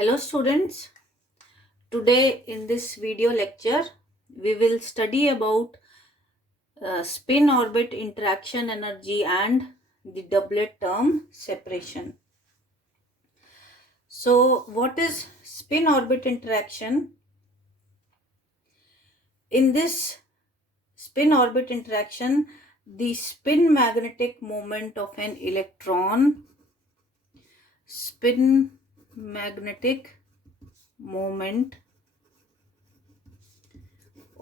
Hello students, today in this video lecture we will study about spin orbit interaction energy and the doublet term separation. So what is spin orbit interaction? In this spin orbit interaction, the spin magnetic moment of an electron, spin magnetic moment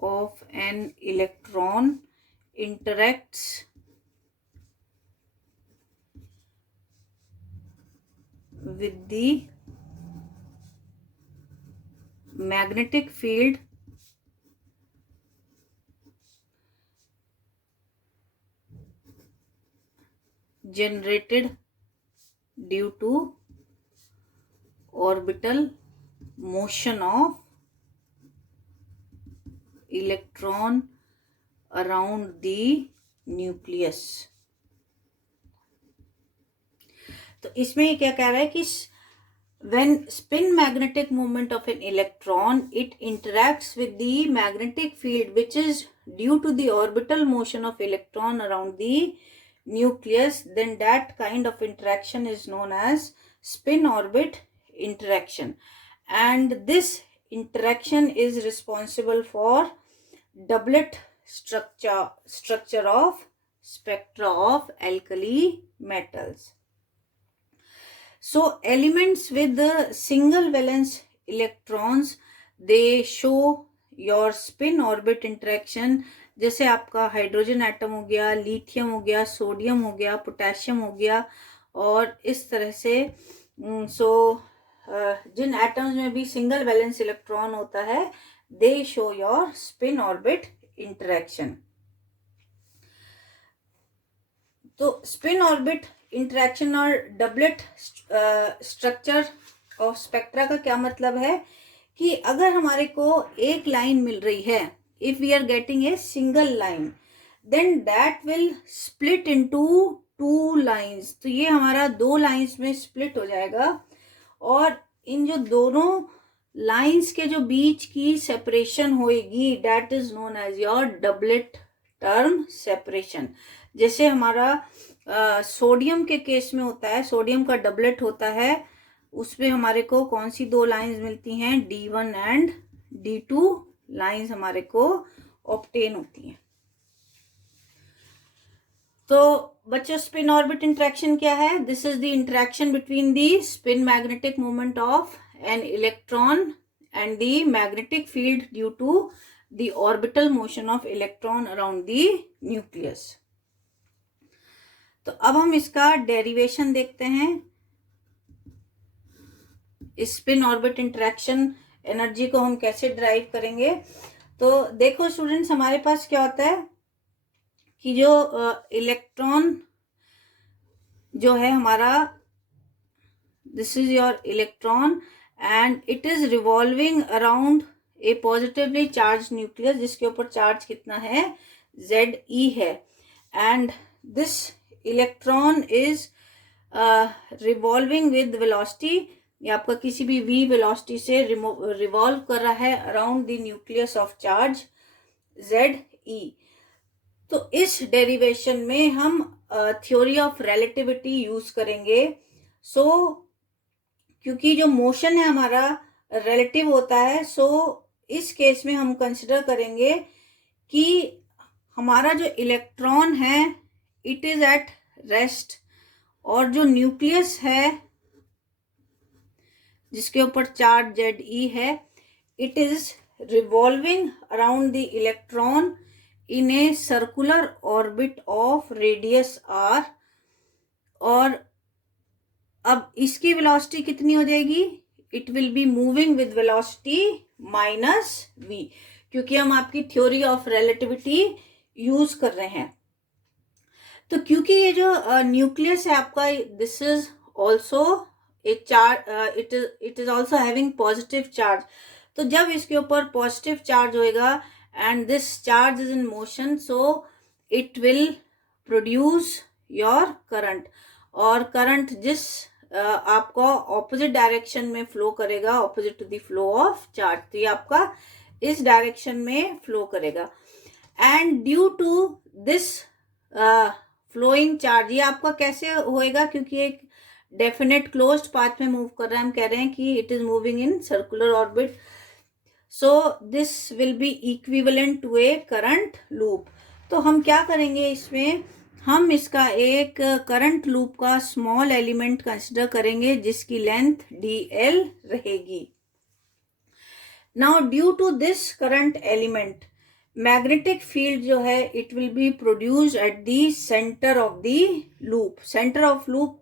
of an electron interacts with the magnetic field generated due to orbital motion of electron around the nucleus. तो इसमें ये क्या कह रहा है कि when spin magnetic moment of an electron, it interacts with the magnetic field which is due to the orbital motion of electron around the nucleus, then that kind of interaction is known as spin orbit interaction, and this interaction is responsible for doublet structure of spectra of alkali metals. So elements with the single valence electrons, they show your spin orbit interaction. जैसे आपका hydrogen atom हो गया, lithium हो गया, sodium हो गया, potassium हो गया, और इस तरह से जिन एटम्स में भी सिंगल वैलेंस इलेक्ट्रॉन होता है, दे show your spin orbit interaction. तो स्पिन ऑर्बिट इंटरेक्शन और डबलेट स्ट्रक्चर ऑफ स्पेक्ट्रा का क्या मतलब है कि अगर हमारे को एक लाइन मिल रही है, if we are getting a single line, then that will split into two lines. तो ये हमारा दो लाइंस में स्प्लिट हो जाएगा, और इन जो दोनों लाइंस के जो बीच की सेपरेशन होएगी, that is known as your doublet term separation. जैसे हमारा सोडियम के केस में होता है, सोडियम का डबलेट होता है, उसमें हमारे को कौन सी दो लाइंस मिलती हैं, D1 एंड D2 लाइंस हमारे को ऑब्टेन होती हैं. तो बच्चों, स्पिन ऑर्बिट इंटरेक्शन क्या है? This is the interaction between the spin magnetic moment of an electron and the magnetic field due to the orbital motion of electron around the nucleus. तो अब हम इसका डेरिवेशन देखते हैं. इस स्पिन ऑर्बिट इंटरेक्शन एनर्जी को हम कैसे ड्राइव करेंगे. तो देखो स्टूडेंट्स, हमारे पास क्या होता है कि जो इलेक्ट्रॉन जो है हमारा, this is your electron and it is revolving around a positively charge nucleus, जिसके ऊपर चार्ज कितना है, Ze है, and this electron is revolving with velocity, ये आपका किसी भी v वेलोसिटी से रिवॉल्व कर रहा है around the nucleus of charge Ze. तो इस डेरिवेशन में हम थ्योरी ऑफ रिलेटिविटी यूज करेंगे. सो क्योंकि जो मोशन है हमारा रिलेटिव होता है, सो इस केस में हम कंसिडर करेंगे कि हमारा जो इलेक्ट्रॉन है इट इज एट रेस्ट, और जो न्यूक्लियस है जिसके ऊपर चार्ज Ze है, it is revolving around the electron in a circular orbit of radius r. और अब इसकी वेलोसिटी कितनी हो जाएगी, it will be moving with velocity -v, क्योंकि हम आपकी थ्योरी ऑफ रिलेटिविटी यूज कर रहे हैं. तो क्योंकि ये जो न्यूक्लियस है आपका, this is also a charge, it is also having positive charge. तो जब इसके ऊपर पॉजिटिव चार्ज होएगा and this charge is in motion, so it will produce your current, और करंट जिस आपका ऑपोजिट डायरेक्शन में फ्लो करेगा, opposite to the flow of charge. तो ये आपका इस डायरेक्शन में फ्लो करेगा। And due to this flowing charge, ये आपका कैसे होएगा, क्योंकि एक डेफिनेट क्लोज्ड पाथ में मूव कर रहा है, हम कह रहे हैं कि it is moving in circular orbit, so this will be equivalent to a current loop. तो हम क्या करेंगे इसमें, हम इसका एक करंट लूप का स्मॉल एलिमेंट कंसिडर करेंगे जिसकी लेंथ dl रहेगी। Now due to this current element, magnetic field जो है it will be produced at the centre of the loop. Centre of loop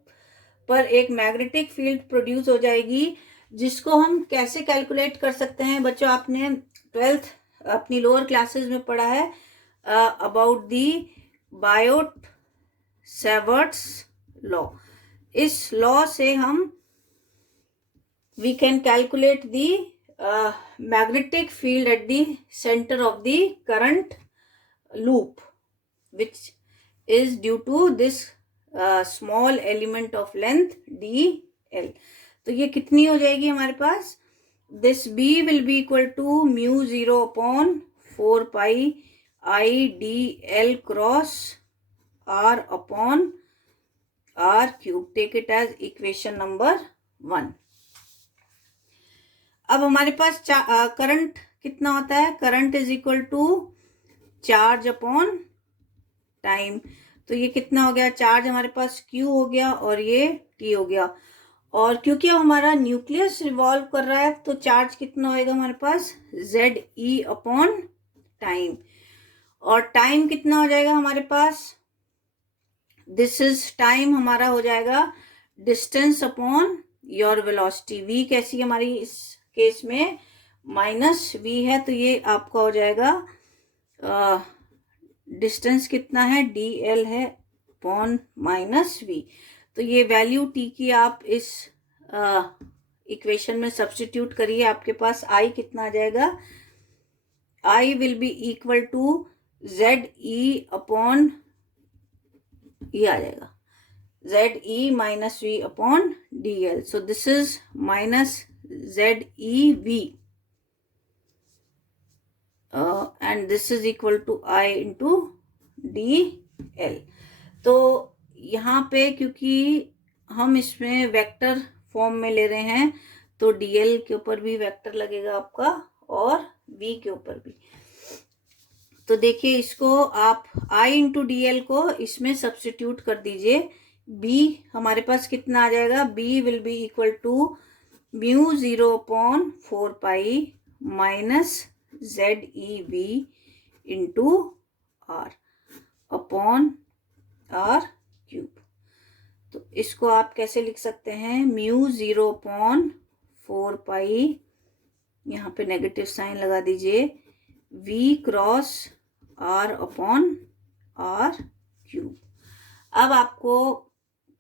पर एक मैग्नेटिक फील्ड प्रोड्यूस हो जाएगी, जिसको हम कैसे कैलकुलेट कर सकते हैं बच्चों, आपने 12th अपनी लोअर क्लासेस में पढ़ा है about the Biot Savart's law. इस लॉ से हम we can calculate the magnetic field at the center of the current loop, which is due to this small element of length dl। तो ये कितनी हो जाएगी हमारे पास, this b will be equal to mu 0 upon 4 pi I dl cross r upon r cube। take it as equation number 1। अब हमारे पास current कितना होता है, current is equal to charge upon time. तो ये कितना हो गया, चार्ज हमारे पास Q हो गया और ये T हो गया। और क्योंकि अब हमारा न्यूक्लियस रिवॉल्व कर रहा है तो चार्ज कितना होएगा हमारे पास, ZE अपॉन टाइम। और टाइम कितना हो जाएगा हमारे पास, दिस इज टाइम हमारा हो जाएगा distance upon your velocity. v कैसी हमारी इस केस में -v है, तो ये आपका हो जाएगा डिस्टेंस कितना है dl है अपॉन -v। तो ये वैल्यू t की आप इस इक्वेशन में सब्स्टिट्यूट करिए, आपके पास i कितना आ जाएगा, i will be equal to ZE upon ये आ जाएगा ZE minus v upon dl। so this is minus ZEV and this is equal to I into dl। तो यहाँ पे क्योंकि हम इसमें वेक्टर फॉर्म में ले रहे हैं तो dl के ऊपर भी वेक्टर लगेगा आपका और v के ऊपर भी। तो देखिए इसको आप I इंटू dl को इसमें सब्स्टिट्यूट कर दीजिए, b हमारे पास कितना आ जाएगा, b will be equal to mu 0 upon 4 pi minus ZEV into r upon r cube. तो इसको आप कैसे लिख सकते हैं, म्यू 0 अपॉन 4 पाई, यहाँ पे नेगेटिव साइन लगा दीजिए, v cross r upon r cube. अब आपको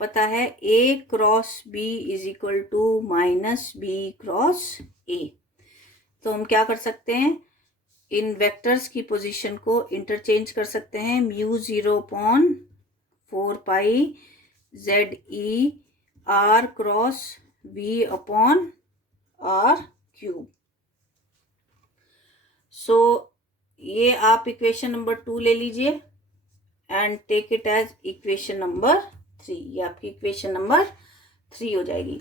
पता है a cross b is equal to minus b cross a। तो हम क्या कर सकते हैं, इन वेक्टर्स की पोजीशन को इंटरचेंज कर सकते हैं, mu 0 upon 4 pi ZE r cross v upon r cube. So ये आप इक्वेशन नंबर 2 ले लीजिए and take it as equation number 3। ये आपकी इक्वेशन नंबर 3 हो जाएगी।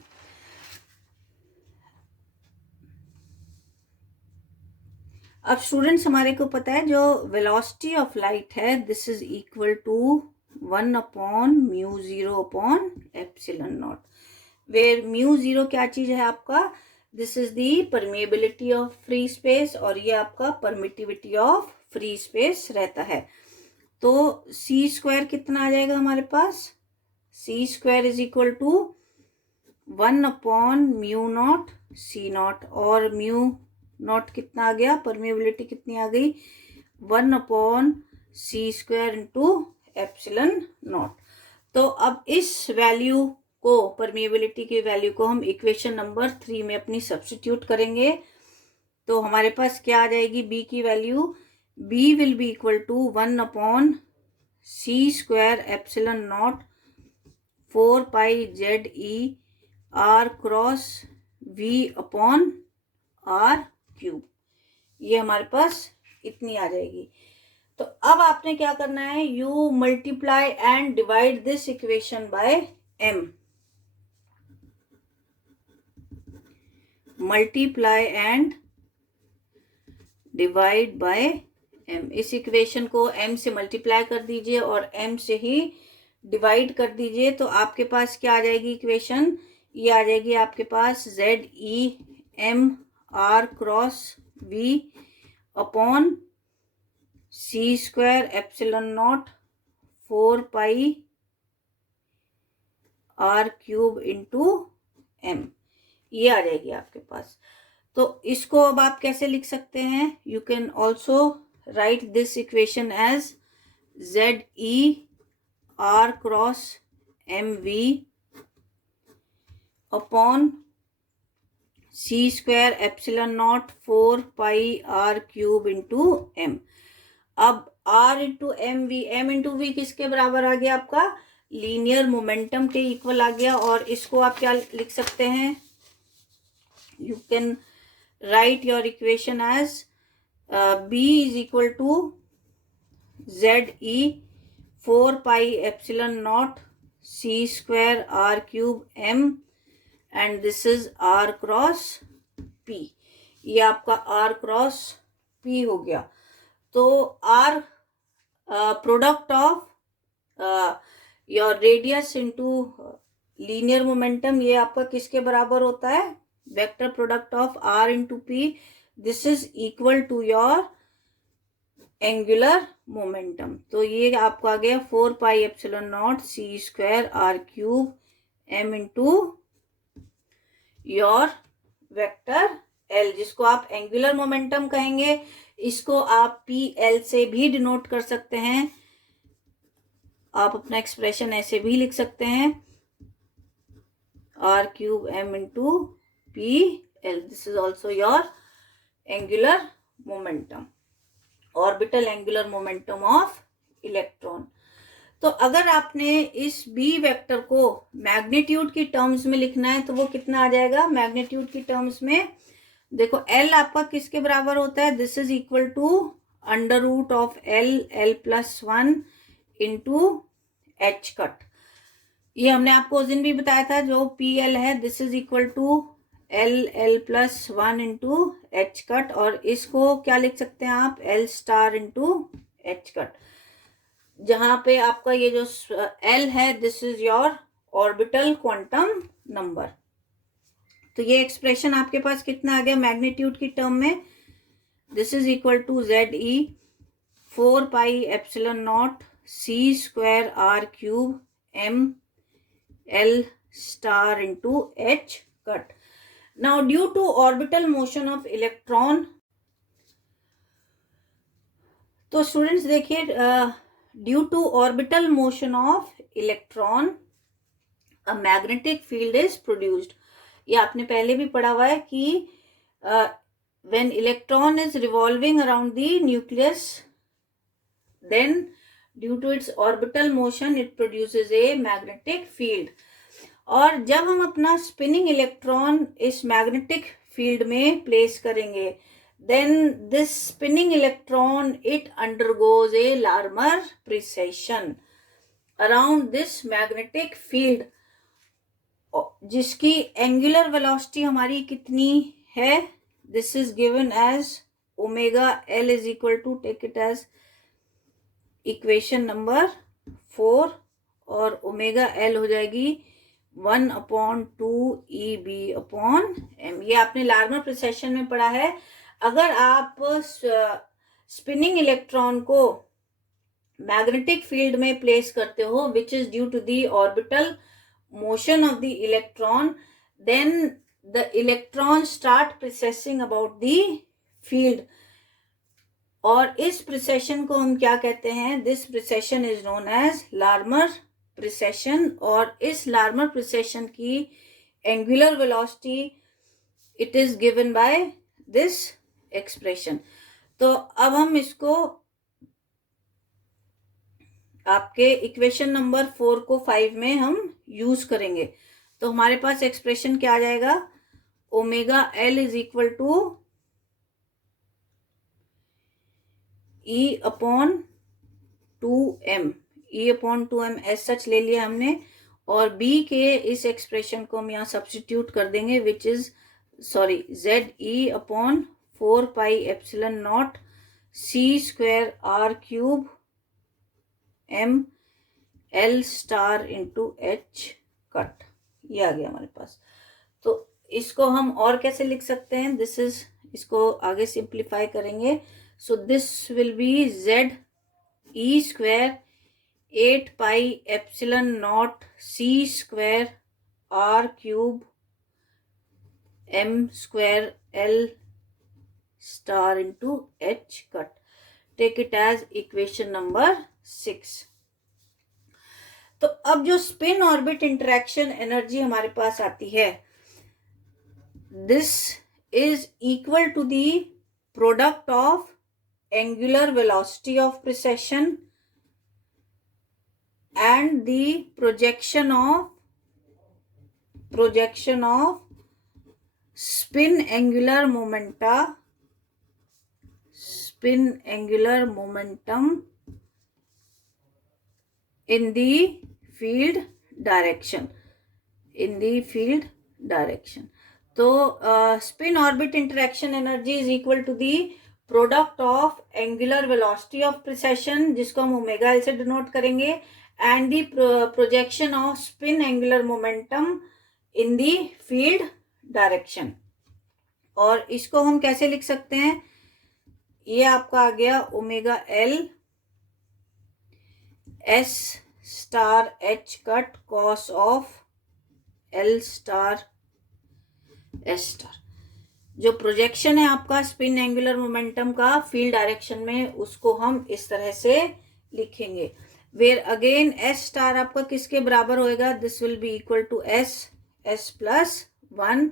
अब स्टूडेंट्स हमारे को पता है जो वेलोसिटी ऑफ लाइट है this is equal to 1 upon mu 0 upon epsilon naught, where mu 0 क्या चीज है आपका, this is the permeability of free space और ये आपका परमिटिविटी ऑफ फ्री स्पेस रहता है। तो सी स्क्वायर कितना आ जाएगा हमारे पास, C square is equal to 1 upon mu nought C nought, और म्यू नॉट कितना आ गया, परमिएबिलिटी कितनी आ गई, 1 upon C square into epsilon nought. तो अब इस वैल्यू को, परमिएबिलिटी की वैल्यू को हम इक्वेशन नंबर 3 में अपनी सब्स्टिट्यूट करेंगे। तो हमारे पास क्या आ जाएगी, b की value, b will be equal to 1 upon C square epsilon not 4 pi ZE R cross V upon R cube. ये हमारे पास इतनी आ जाएगी। तो अब आपने क्या करना है, you multiply and divide this equation by M. Multiply and divide by M. इस इक्वेशन को m से मल्टीप्लाई कर दीजिए और m से ही डिवाइड कर दीजिए। तो आपके पास क्या आ जाएगी इक्वेशन, ये आ जाएगी आपके पास ZEM R cross V upon C square epsilon not 4 pi R cube into M। ये आ जाएगी आपके पास। तो इसको अब आप कैसे लिख सकते हैं, you can also write this equation as ZER cross MV upon C square epsilon not 4 pi R cube into M। अब R into M V, M into V किसके बराबर आ गया, आपका लीनियर मोमेंटम के इक्वल आ गया। और इसको आप क्या लिख सकते हैं, you can write your equation as B is equal to ZE 4 pi epsilon nought C square R cube M and this is R cross P। ये आपका R क्रॉस P हो गया। तो R product of your radius into linear momentum, ये आपका किसके बराबर होता है, vector product of R into P। This is equal to your angular momentum. तो ये आपका आ गया 4 pi epsilon nought C square R cube M into your vector L, जिसको आप एंगुलर मोमेंटम कहेंगे। इसको आप PL से भी डिनोट कर सकते हैं। आप अपना एक्सप्रेशन ऐसे भी लिख सकते हैं, R cube M into PL। This is also your angular momentum, orbital angular momentum of electron. तो अगर आपने इस B वेक्टर को मैग्नीट्यूड की टर्म्स में लिखना है तो वो कितना आ जाएगा, मैग्नीट्यूड की टर्म्स में देखो L आपका किसके बराबर होता है, this is equal to under root of L plus 1 into H cut. ये हमने आपको उस दिन भी बताया था, जो PL है this is equal to L plus 1 into H cut. और इसको क्या लिख सकते हैं आप, L star into H cut, जहां पे आपका ये जो L है this is your orbital quantum number. तो ये एक्सप्रेशन आपके पास कितना आ गया मैग्नीट्यूड की टर्म में, this is equal to ZE 4 pi epsilon nought C square R cube M L star into H cut. Now due to orbital motion of electron, तो students देखिए, due to orbital motion of electron a magnetic field is produced. ये आपने पहले भी पढ़ा हुआ है कि when electron is revolving around the nucleus, then due to its orbital motion it produces a magnetic field. और जब हम अपना स्पिनिंग इलेक्ट्रॉन इस मैग्नेटिक फील्ड में प्लेस करेंगे, then this spinning electron it undergoes a Larmor precession around this magnetic field, जिसकी angular velocity हमारी कितनी है, this is given as omega L is equal to, take it as equation number 4, और omega L हो जाएगी 1/2 EB/m। ये आपने Larmor precision में पढ़ा है। अगर आप स्पिनिंग इलेक्ट्रॉन को मैग्नेटिक फील्ड में प्लेस करते हो which is due to the orbital motion of the electron, then the electron start precessing about the field. और इस प्रिसेशन को हम क्या कहते हैं, this precession is known as Larmor precession. और इस लार्मर प्रिसेशन की angular velocity it is given by this expression. तो अब हम इसको आपके इक्वेशन नंबर 4 को 5 में हम यूज करेंगे। तो हमारे पास एक्सप्रेशन क्या आ जाएगा, omega L is equal to E upon 2m, E upon 2m as such ले लिया हमने, और b के इस एक्सप्रेशन को हम यहाँ सब्स्टिट्यूट कर देंगे, which is sorry Z E upon 4 pi epsilon nought C square R cube m l star into h cut, ये आ गया हमारे पास। तो इसको हम और कैसे लिख सकते हैं, दिस इज, इसको आगे सिंप्लीफाई करेंगे, so this will be Z E square 8 pi epsilon nought C square R cube m square l star into h cut, take it as equation number 6। तो अब जो स्पिन ऑर्बिट इंटरेक्शन एनर्जी हमारे पास आती है, this is equal to the product of angular velocity of precession and the projection of spin angular momentum in the field direction, तो spin orbit interaction energy is equal to the product of angular velocity of precession, जिसको हम omega L से denote करेंगे, and the projection of spin angular momentum in the field direction। और इसको हम कैसे लिख सकते हैं, ये आपका आ गया omega L S star H cut cos of L star S star. जो प्रोजेक्शन है आपका स्पिन एंगुलर मोमेंटम का फील्ड डायरेक्शन में, उसको हम इस तरह से लिखेंगे, वेयर अगेन एस स्टार आपका किसके बराबर होएगा, this will be equal to S plus 1,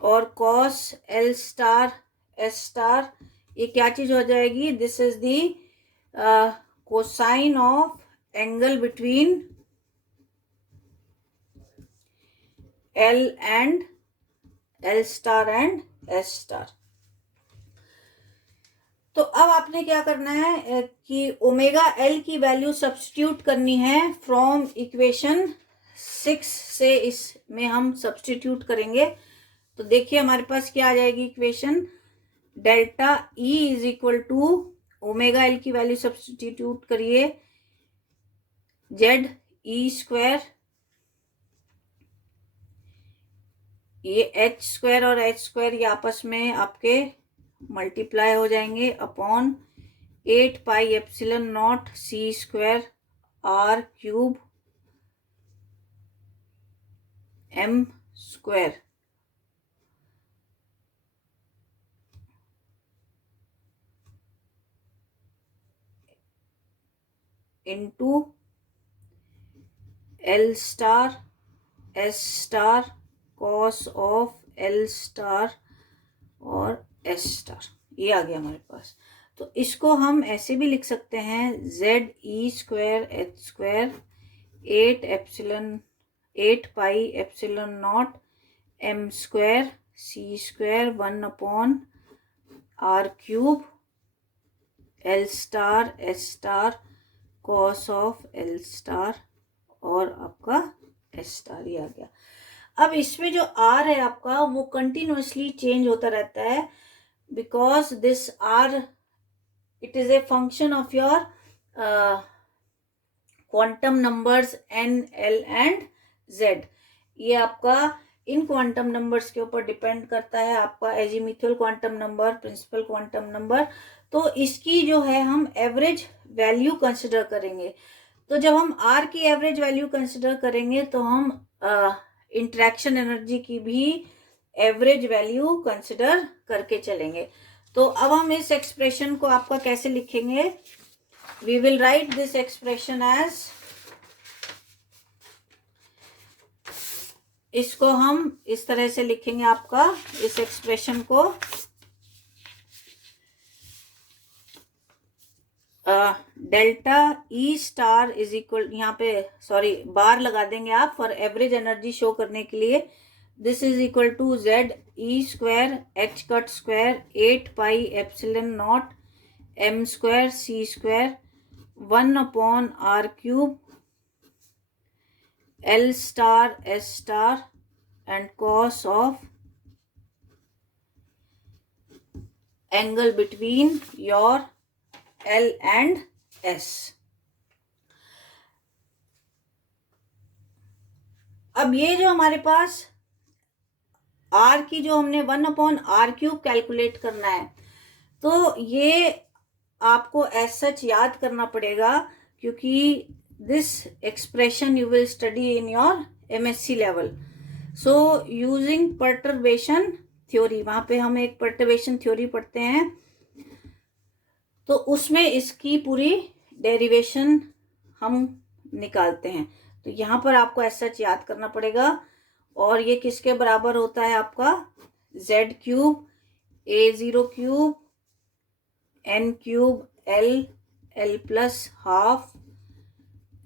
और cos L star S star ये क्या चीज हो जाएगी, this is the cosine of angle between L and L star and S star. तो अब आपने क्या करना है कि ओमेगा एल की वैल्यू सब्स्टिट्यूट करनी है फ्रॉम इक्वेशन 6 से, इसमें हम सब्स्टिट्यूट करेंगे। तो देखिए हमारे पास क्या आ जाएगी equation, delta E is equal to omega L की वैल्यू सब्स्टिट्यूट करिए, जेड ई स्क्वायर, ये एच स्क्वायर और एच स्क्वायर ये आपस में आपके मल्टीप्लाई हो जाएंगे upon 8 pi epsilon nought C square R cube M square into L star S star cos of L star और एस स्टार, ये आ गया हमारे पास। तो इसको हम ऐसे भी लिख सकते हैं, Z E square H square 8 pi epsilon nought M square C square 1 upon R cube L star S star cos of L star और आपका एस स्टार, ये आ गया। अब इसमें जो आर है आपका वो कंटिन्यूसली चेंज होता रहता है, because this R it is a function of your quantum numbers N L and Z. ये आपका इन क्वांटम नंबर्स के ऊपर डिपेंड करता है, आपका azimuthal quantum number, principal quantum number. तो इसकी जो है हम एवरेज वैल्यू कंसिडर करेंगे। तो जब हम आर की एवरेज वैल्यू कंसिडर करेंगे तो हम इंटरेक्शन एनर्जी की भी एवरेज वैल्यू कंसिडर करके चलेंगे। तो अब हम इस एक्सप्रेशन को आपका कैसे लिखेंगे, we will write this expression as, इसको हम इस तरह से लिखेंगे आपका इस एक्सप्रेशन को, delta E star is equal, यहाँ पे सॉरी बार लगा देंगे आप फॉर एवरेज एनर्जी शो करने के लिए. This is equal to Z E square H cut square 8 pi epsilon nought M square C square 1/r³ L star S star and cos of angle between your L and S. अब ये जो हमारे पास R की जो हमने 1/r³ calculate करना है, तो ये आपको एज सच याद करना पड़ेगा, क्योंकि this expression you will study in your MSc level. So using perturbation theory, वहां पे हम एक perturbation theory पढ़ते हैं, तो उसमें इसकी पूरी डेरिवेशन हम निकालते हैं. तो यहाँ पर आपको ऐसा याद करना पड़ेगा. और ये किसके बराबर होता है आपका z³ a0³ n³ l plus half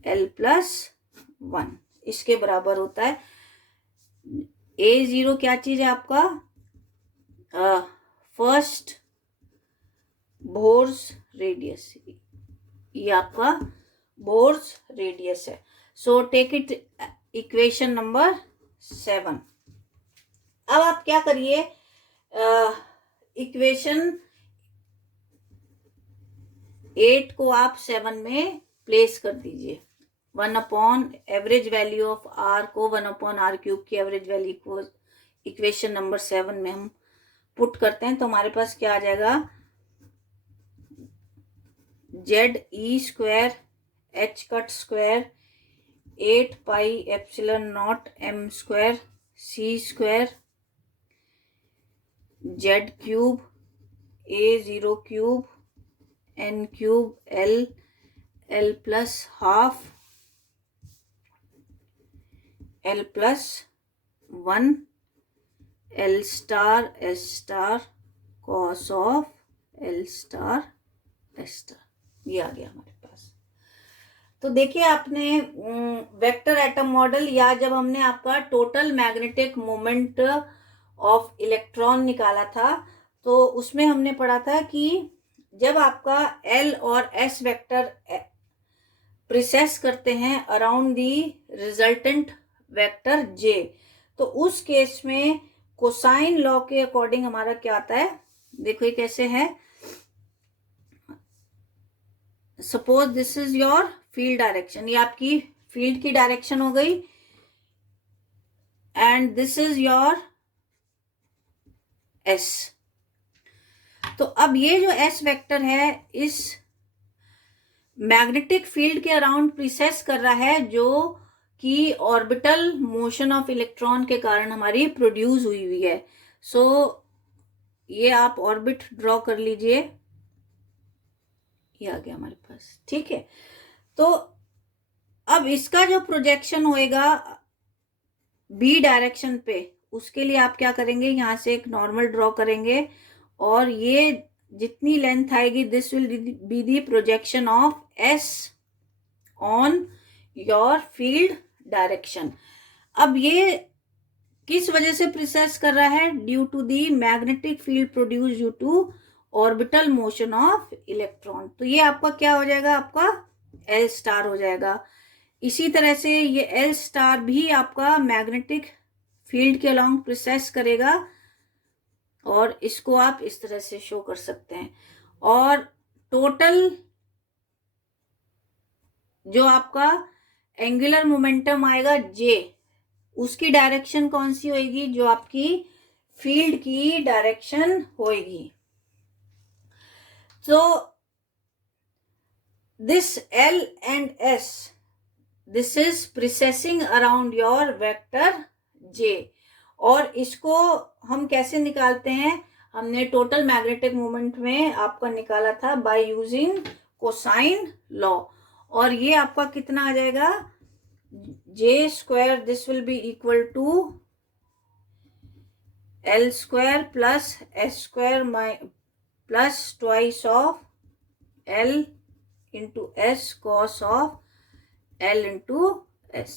l+1 इसके बराबर होता है. a0 क्या चीज है आपका, फर्स्ट बोर्स रेडियस, ये आपका बोर्स रेडियस है. So take it equation number 7. अब आप क्या करिए, इक्वेशन 8 को आप 7 में प्लेस कर दीजिए. 1 एवरेज वैल्यू ऑफ r को 1/r³ की एवरेज वैल्यू को इक्वेशन नंबर 7 में हम पुट करते हैं, तो हमारे पास क्या आ जाएगा, Z E square H cut square 8 pi epsilon nought M square C square z³ a0³ n³ l plus half l+1 l star s star cos of l star s star. ये आ गया हमारे पास. तो देखिए आपने वेक्टर एटम मॉडल, या जब हमने आपका total magnetic moment of electron निकाला था, तो उसमें हमने पढ़ा था कि जब आपका L और S वेक्टर प्रिसेस करते हैं around the resultant vector J, तो उस केस में कोसाइन लॉ के अकॉर्डिंग हमारा क्या आता है, देखो ये कैसे है. Suppose this is your field direction, ये आपकी फील्ड की डायरेक्शन हो गई, and this is your S. तो अब ये जो S वेक्टर है इस मैग्नेटिक फील्ड के अराउंड प्रिसेस कर रहा है, जो कि ऑर्बिटल मोशन ऑफ इलेक्ट्रॉन के कारण हमारी प्रोड्यूस हुई है. सो ये आप ऑर्बिट ड्रॉ कर लीजिए, ये आ गया हमारे पास. ठीक है, तो अब इसका जो प्रोजेक्शन होएगा B डायरेक्शन पे, उसके लिए आप क्या करेंगे, यहां से एक नॉर्मल ड्रॉ करेंगे, और ये जितनी लेंथ आएगी this will be the projection of S on your field direction. अब ये किस वजह से प्रिसेस कर रहा है, due to the magnetic field produce due to orbital motion of electron. तो ये आपका क्या हो जाएगा, आपका L स्टार हो जाएगा. इसी तरह से ये L स्टार भी आपका मैग्नेटिक फील्ड के अलोंग प्रोसेस करेगा, और इसको आप इस तरह से शो कर सकते हैं. और टोटल जो आपका एंगुलर मोमेंटम आएगा J, उसकी डायरेक्शन कौन सी होगी, जो आपकी फील्ड की डायरेक्शन होगी. तो this L and S, this is precessing around your vector J. और इसको हम कैसे निकालते हैं, हमने टोटल मैग्नेटिक मोमेंट में आपका निकाला था बाय यूजिंग कोसाइन लॉ. और ये आपका कितना आ जाएगा, J square, this will be equal to L square plus S square plus twice of L into S cos of L into S.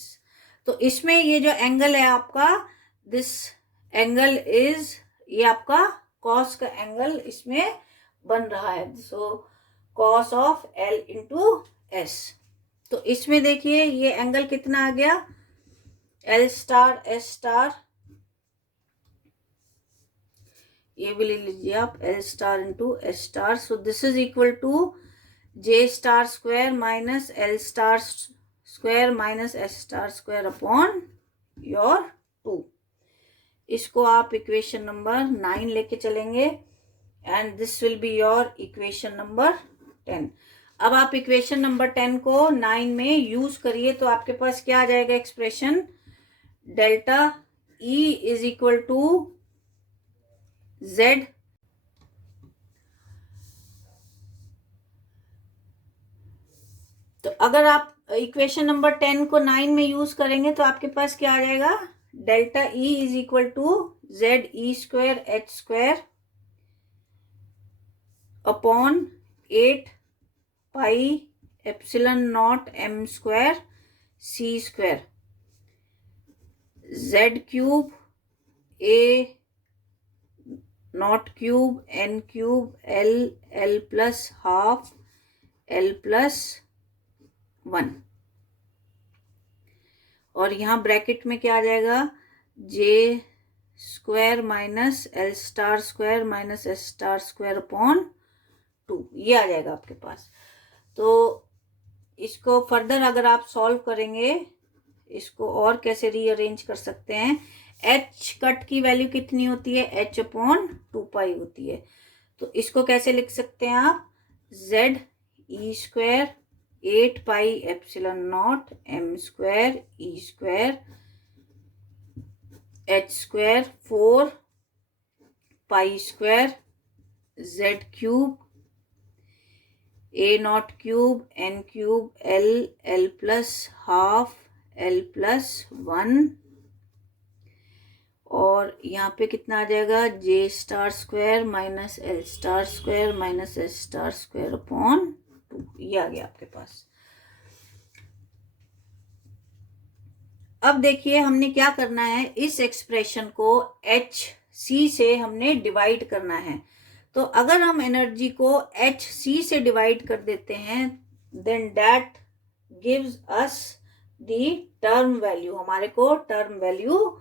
तो इसमें ये जो एंगल है आपका, दिस एंगल इज, ये आपका कॉस का एंगल इसमें बन रहा है। So cos of L into S. तो इसमें देखिए ये एंगल कितना आ गया, एल स्टार एस स्टार, ये भी ले लीजिए आप, L star into S star. So this is equal to J star square minus L star square minus S star square upon your 2। इसको आप इक्वेशन नंबर 9 लेके चलेंगे and this will be your equation number 10। अब आप equation number 10 को 9 में use करिए तो आपके पास क्या आ जाएगा expression, delta E is equal to Z तो अगर आप इक्वेशन नंबर 10 को 9 में यूज करेंगे तो आपके पास क्या आ जाएगा, delta E is equal to Z E square H square upon 8 pi epsilon nought M square C square, Z cube A nought cube N cube L L plus half L plus 1। और यहाँ bracket में क्या आ जाएगा, J square minus L star square minus S star square upon 2, ये आ जाएगा आपके पास। तो इसको फर्दर अगर आप सॉल्व करेंगे, इसको और कैसे रीअरेंज कर सकते हैं, एच कट की वैल्यू कितनी होती है, एच अपॉन 2 पाई होती है। तो इसको कैसे लिख सकते हैं आप, Z E square 8 pi epsilon nought M square E square H square 4 pi square Z cube A nought cube N cube L L plus half L plus 1। और यहाँ पे कितना आ जाएगा, J star square minus L star square minus S star square upon 2, ये आ गया आपके पास। अब देखिए हमने क्या करना है, इस एक्सप्रेशन को एच सी से हमने डिवाइड करना है। तो अगर हम एनर्जी को एच सी से डिवाइड कर देते हैं then that gives us the term value, हमारे को टर्म वैल्यू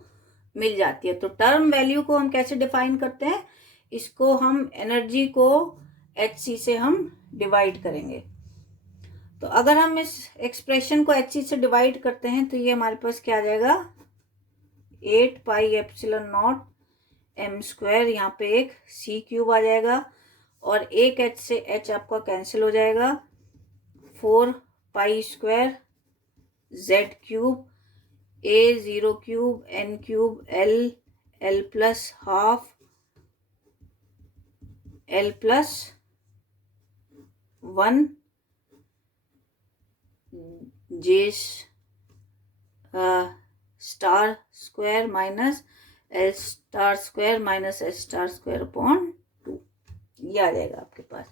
मिल जाती है। तो टर्म वैल्यू को हम कैसे डिफाइन करते हैं, इसको हम एनर्जी को एच सी से हम डिवाइड करेंगे। तो अगर हम इस एक्सप्रेशन को एच सी से डिवाइड करते हैं तो ये हमारे पास क्या आ जाएगा, 8 pi epsilon nought M square, यहाँ पे एक सी क्यूब आ जाएगा और एक एच से एच आपका कैंसिल हो जाएगा, 4 pi square Z cube A 0 cube N cube L L plus half L plus 1 J star square minus L star square minus S star square upon 2, ये आ जाएगा आपके पास।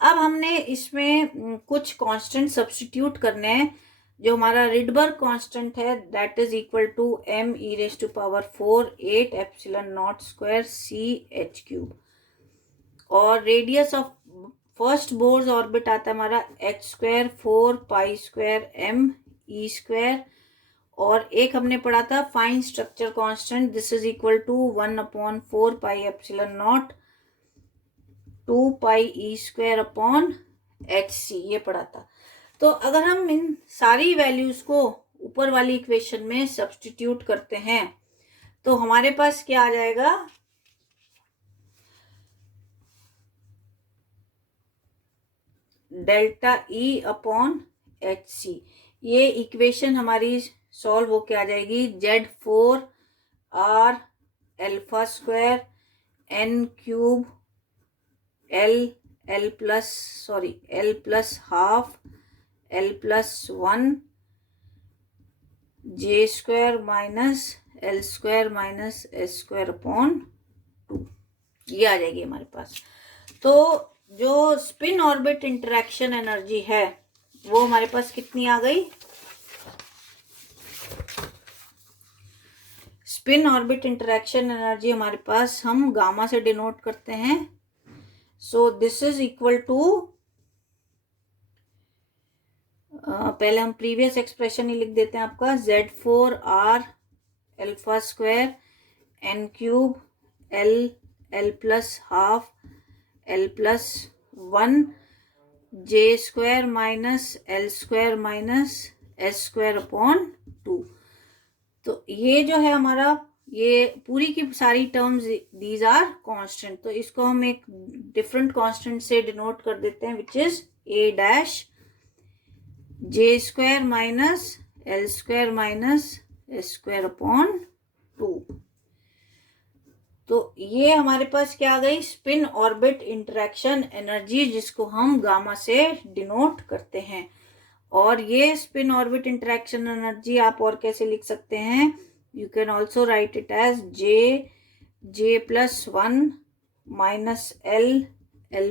अब हमने इसमें कुछ कांस्टेंट सब्स्टिट्यूट करने हैं। जो हमारा रिडबर्ग कांस्टेंट है that is equal to M E raise to power 4 8 epsilon nought square C H cube, और radius of first Bohr's orbit आता है हमारा H square 4 pi square M E square, और एक हमने पढ़ा था fine structure constant, this is equal to 1/4 pi epsilon nought 2 pi E square upon H C, ये पढ़ा था। तो अगर हम इन सारी वैल्यूज को ऊपर वाली इक्वेशन में सब्स्टिट्यूट करते हैं तो हमारे पास क्या आ जाएगा, delta E upon H C. ये इक्वेशन हमारी सॉल्व होके आ जाएगी, Z 4 R alpha square N cube L L plus half L plus 1 J square minus L square minus S square upon 2, ये आ जाएगी हमारे पास। तो जो स्पिन ऑर्बिट इंटरेक्शन एनर्जी है वो हमारे पास कितनी आ गई? स्पिन ऑर्बिट इंटरेक्शन एनर्जी हमारे पास हम गामा से डिनोट करते हैं. So this is equal to, पहले हम प्रीवियस एक्सप्रेशन ही लिख देते हैं आपका, Z4R alpha square n cube L plus half L plus 1 J square minus L square minus S square upon 2. तो ये जो है हमारा, ये पूरी की सारी टर्म्स दीज आर कांस्टेंट. तो इसको हम एक डिफरेंट कांस्टेंट से डिनोट कर देते हैं, which is A dash J square minus L square minus S square upon 2. तो ये हमारे पास क्या आ गई? स्पिन ऑर्बिट इंटरेक्शन एनर्जी, जिसको हम गामा से डिनोट करते हैं. और ये स्पिन ऑर्बिट इंटरेक्शन एनर्जी आप और कैसे लिख सकते हैं? You can also write it as J plus 1 minus L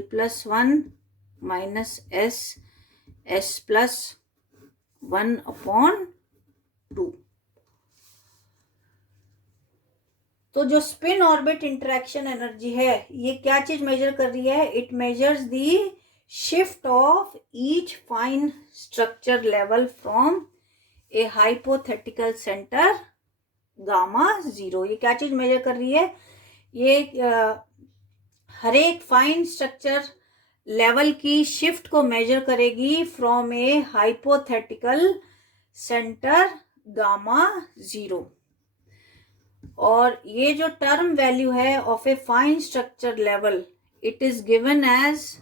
plus 1 minus S plus 1 upon 2. तो जो स्पिन ऑर्बिट इंटरेक्शन एनर्जी है ये क्या चीज मेजर कर रही है? It measures the shift of each fine structure level from a hypothetical centre gamma 0. ये क्या चीज मेजर कर रही है? ये हर एक फाइन स्ट्रक्चर लेवल की शिफ्ट को मेजर करेगी from a hypothetical centre gamma 0. और ये जो टर्म वैल्यू है of a fine structure level, it is given as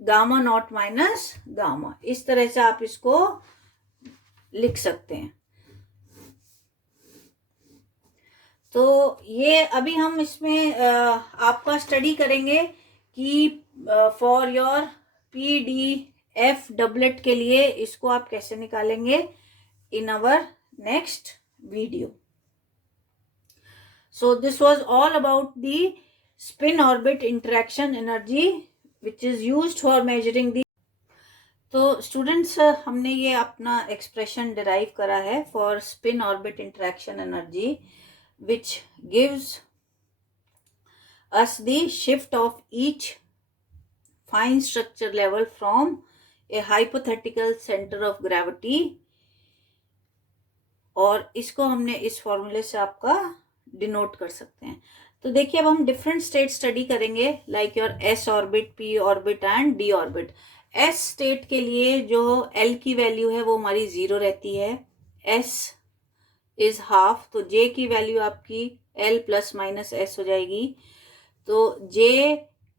gamma nought minus gamma. इस तरह से आप इसको लिख सकते हैं. तो ये अभी हम इसमें आपका स्टडी करेंगे कि फॉर योर PDF डबलेट के लिए इसको आप कैसे निकालेंगे in our next video. So this was all about the spin orbit interaction energy which is used for measuring the. तो स्टूडेंट्स, हमने ये अपना एक्सप्रेशन डिराइव करा है for spin orbit interaction energy which gives us the shift of each fine structure level from a hypothetical center of gravity. और इसको हमने इस फॉर्मूले से आपका डिनोट कर सकते हैं. तो देखिए अब हम डिफरेंट स्टेट स्टडी करेंगे, like your S orbit, P orbit and D orbit. S state के लिए जो L की वैल्यू है वो हमारी 0 रहती है. S इज हाफ, तो J की वैल्यू आपकी L प्लस माइनस S हो जाएगी. तो J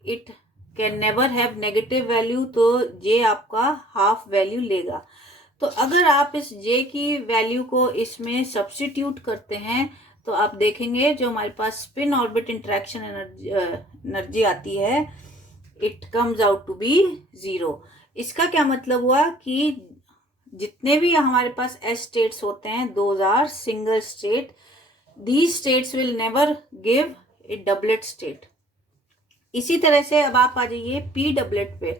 it can never have negative value, तो J आपका हाफ वैल्यू लेगा. तो अगर आप इस J की वैल्यू को इसमें सब्स्टिट्यूट करते हैं तो आप देखेंगे जो हमारे पास स्पिन ऑर्बिट इंटरेक्शन एनर्जी आती है, it comes out to be 0. इसका क्या मतलब हुआ कि जितने भी हमारे पास S स्टेट्स होते हैं, those are single state. These states will never give a doublet state. इसी तरह से अब आप आ जाइए P डबलेट पे.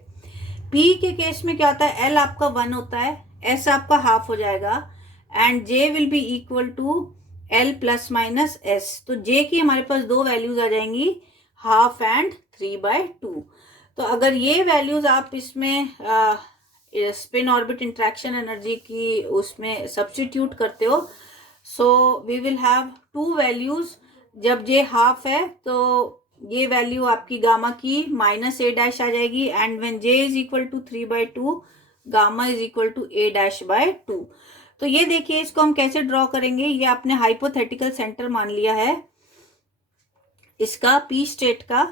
P के केस में क्या होता है? L आपका 1 होता है, S आपका हाफ हो जाएगा and J will be equal to L plus minus S. तो J की हमारे पास दो वैल्यूज आ जाएंगी, हाफ एंड 3/2. तो अगर ये वैल्यूज आप इसमें स्पिन ऑर्बिट इंटरेक्शन एनर्जी की उसमें सब्स्टिट्यूट करते हो, so we will have 2 values. जब J हाफ है तो ये वैल्यू आपकी गामा की -A डैश आ जाएगी and when J is equal to 3/2 gamma is equal to A dash by 2. तो ये देखिए इसको हम कैसे ड्रॉ करेंगे. ये आपने हाइपोथेटिकल सेंटर मान लिया है इसका P स्टेट का.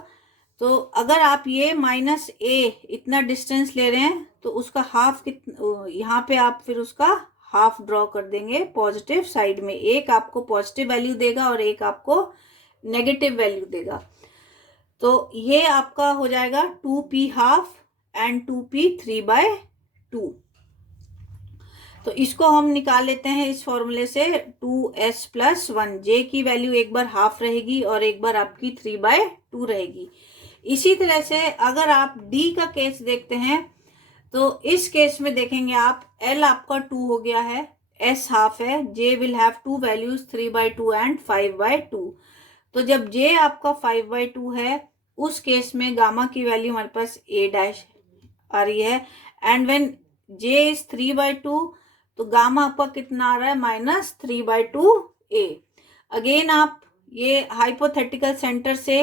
तो अगर आप ये -A इतना डिस्टेंस ले रहे हैं तो उसका हाफ यहाँ पे आप फिर उसका हाफ ड्रॉ कर देंगे पॉजिटिव साइड में. एक आपको पॉजिटिव वैल्यू देगा और एक आपको नेगेटिव वैल्यू देगा. तो ये आपका हो जाएगा 2P हाफ एंड 2P 3/2. तो इसको हम निकाल लेते हैं इस फॉर्मूले से 2s+1। जे की वैल्यू एक बार हाफ रहेगी और एक बार आपकी 3/2 रहेगी। इसी तरह से अगर आप डी का केस देखते हैं तो इस केस में देखेंगे आप एल आपका 2 हो गया है, एस हाफ है, J will have two values 3/2 and 5/2। तो जब जे आपका 5/2 है उस केस में गामा की वैल्यू हमारे पास ए डैश आ रही है, एंड व्हेन जे इज 3/2 तो गामा आपका कितना आ रहा है -3/2 ए। अगेन आप ये हाइपोथेटिकल सेंटर से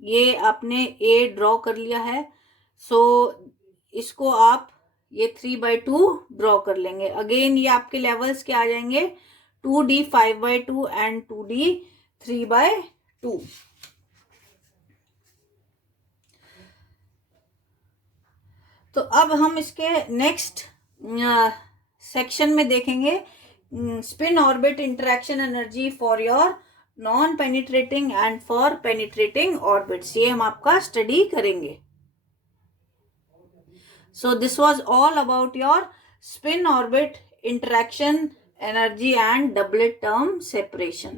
ये आपने ए ड्रॉ कर लिया है, सो इसको आप ये 3/2 ड्रॉ कर लेंगे। अगेन ये आपके लेवल्स क्या आ जाएंगे 2d 5/2 एंड 2d 3/2। तो अब हम इसके नेक्स्ट सेक्शन में देखेंगे spin orbit interaction energy for your non penetrating and for penetrating orbits. ये हम आपका स्टडी करेंगे। So this was all about your spin orbit interaction energy and doublet term separation.